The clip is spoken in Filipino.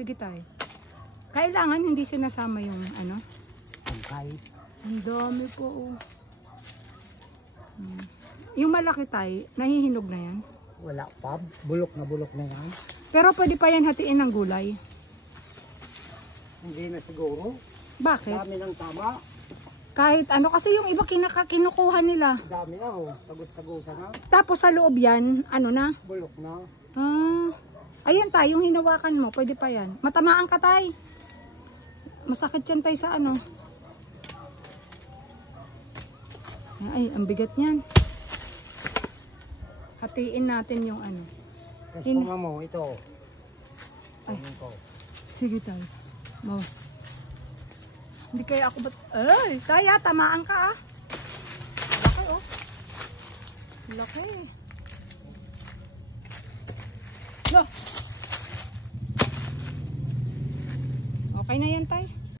Sige tayo. Kailangan hindi sinasama yung ano? Kahit Ang dami po. Oh. Yung malaki tayo, nahihinog na yan. wala pa. Bulok na yan. Pero pwede pa yan hatiin ng gulay. Hindi na siguro. Bakit? Dami ng tama. Kahit ano, kasi yung iba kinukuha nila. Dami na ho. Tagus-tagusan na. Tapos sa loob yan, ano na? Bulok na. Ah, ayan tayo, yung hinawakan mo, pwede pa yan. Matamaan ka tay. Masakit yan tay sa ano. Ay, ang bigat niyan. Hatiin natin yung ano. Tapos mo, ito. Ay. Ito. Sige tayo. Mo. Hindi kaya ako ay, kaya tamaan ka ah. Laki oh. Laki. Lo. Okay na yan tay.